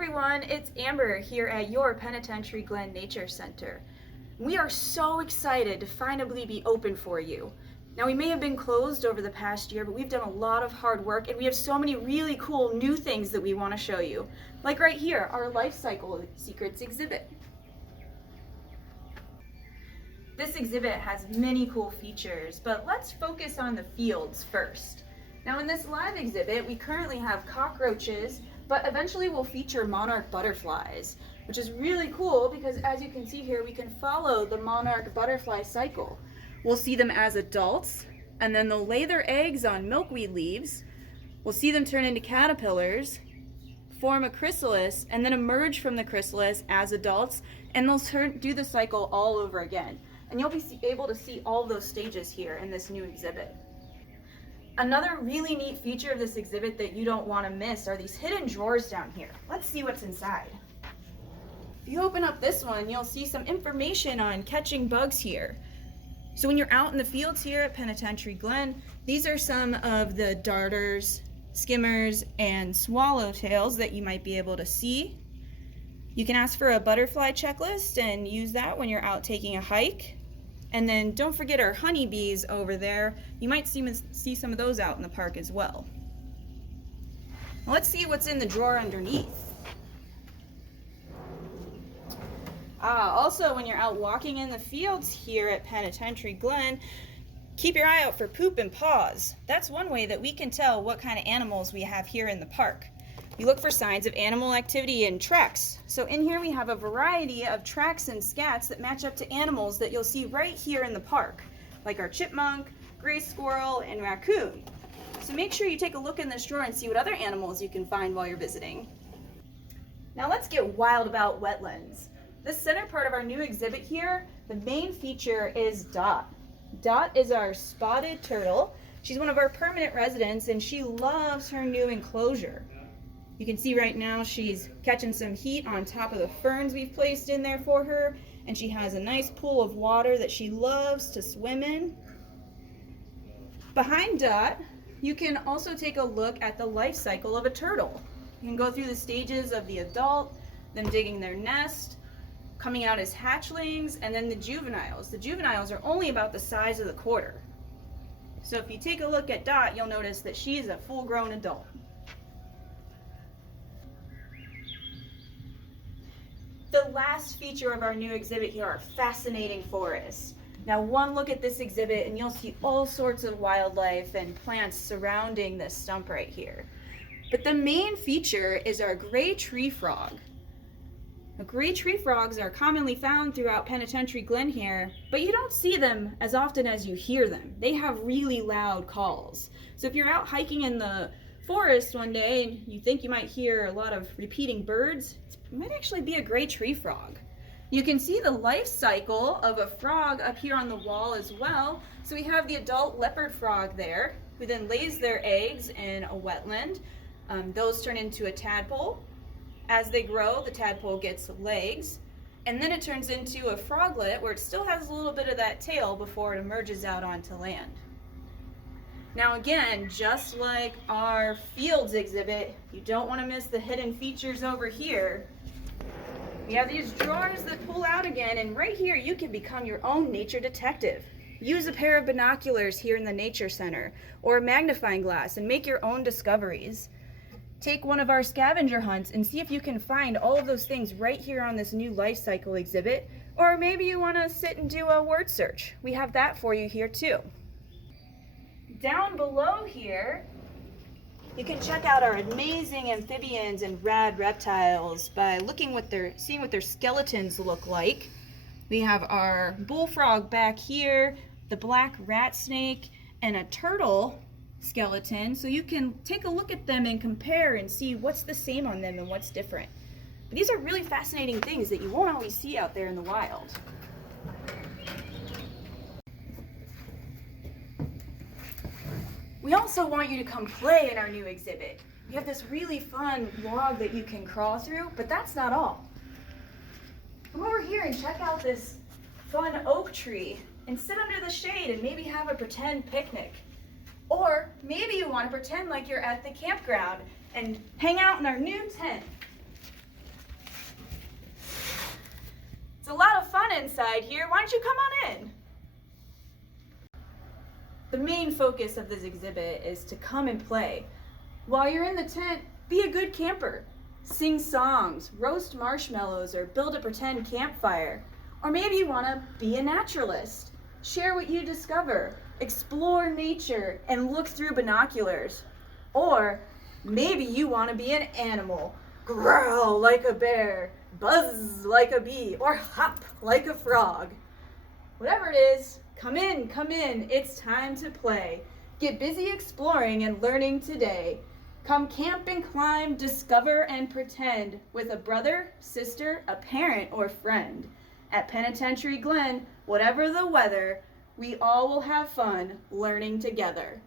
everyone, it's Amber here at your Penitentiary Glen Nature Center. We are so excited to finally be open for you. Now, we may have been closed over the past year, but we've done a lot of hard work and we have so many really cool new things that we want to show you. Like right here, our Life Cycle Secrets exhibit. This exhibit has many cool features, but let's focus on the fields first. Now, in this live exhibit, we currently have cockroaches, but eventually we'll feature monarch butterflies, which is really cool because as you can see here, we can follow the monarch butterfly cycle. We'll see them as adults, and then they'll lay their eggs on milkweed leaves. We'll see them turn into caterpillars, form a chrysalis, and then emerge from the chrysalis as adults, and they'll do the cycle all over again. And you'll be able to see all those stages here in this new exhibit. Another really neat feature of this exhibit that you don't want to miss are these hidden drawers down here. Let's see what's inside. If you open up this one, you'll see some information on catching bugs here. So when you're out in the fields here at Penitentiary Glen, these are some of the darters, skimmers, and swallowtails that you might be able to see. You can ask for a butterfly checklist and use that when you're out taking a hike. And then don't forget our honeybees over there. You might see some of those out in the park as well. Now let's see what's in the drawer underneath. Also, when you're out walking in the fields here at Penitentiary Glen, keep your eye out for poop and paws. That's one way that we can tell what kind of animals we have here in the park. You look for signs of animal activity and tracks. So in here we have a variety of tracks and scats that match up to animals that you'll see right here in the park, like our chipmunk, gray squirrel, and raccoon. So make sure you take a look in this drawer and see what other animals you can find while you're visiting. Now let's get wild about wetlands. This center part of our new exhibit here, the main feature is Dot. Dot is our spotted turtle. She's one of our permanent residents and she loves her new enclosure. You can see right now she's catching some heat on top of the ferns we've placed in there for her, and she has a nice pool of water that she loves to swim in. Behind Dot, you can also take a look at the life cycle of a turtle. You can go through the stages of the adult, them digging their nest, coming out as hatchlings, and then the juveniles. The juveniles are only about the size of the quarter. So if you take a look at Dot, you'll notice that she's a full-grown adult. The last feature of our new exhibit here are fascinating forests. Now, one look at this exhibit and you'll see all sorts of wildlife and plants surrounding this stump right here. But the main feature is our gray tree frog. Now, gray tree frogs are commonly found throughout Penitentiary Glen here, but you don't see them as often as you hear them. They have really loud calls. So if you're out hiking in the forest one day and you think you might hear a lot of repeating birds, it might actually be a gray tree frog. You can see the life cycle of a frog up here on the wall as well. So we have the adult leopard frog there, who then lays their eggs in a wetland. Those turn into a tadpole. As they grow, the tadpole gets legs, and then it turns into a froglet where it still has a little bit of that tail before it emerges out onto land. Now again, just like our fields exhibit, you don't want to miss the hidden features over here. We have these drawers that pull out again, and right here you can become your own nature detective. Use a pair of binoculars here in the Nature Center, or a magnifying glass, and make your own discoveries. Take one of our scavenger hunts and see if you can find all of those things right here on this new life cycle exhibit, or maybe you want to sit and do a word search. We have that for you here too. Down below here, you can check out our amazing amphibians and rad reptiles by seeing what their skeletons look like. We have our bullfrog back here, the black rat snake, and a turtle skeleton. So you can take a look at them and compare and see what's the same on them and what's different. But these are really fascinating things that you won't always see out there in the wild. We also want you to come play in our new exhibit. We have this really fun log that you can crawl through, but that's not all. Come over here and check out this fun oak tree and sit under the shade and maybe have a pretend picnic. Or maybe you want to pretend like you're at the campground and hang out in our new tent. It's a lot of fun inside here. Why don't you come on in? The main focus of this exhibit is to come and play. While you're in the tent, be a good camper. Sing songs, roast marshmallows, or build a pretend campfire. Or maybe you want to be a naturalist. Share what you discover, explore nature, and look through binoculars. Or maybe you want to be an animal. Growl like a bear, buzz like a bee, or hop like a frog. Whatever it is, come in, it's time to play. Get busy exploring and learning today. Come camp and climb, discover and pretend with a brother, sister, a parent, or friend. At Penitentiary Glen, whatever the weather, we all will have fun learning together.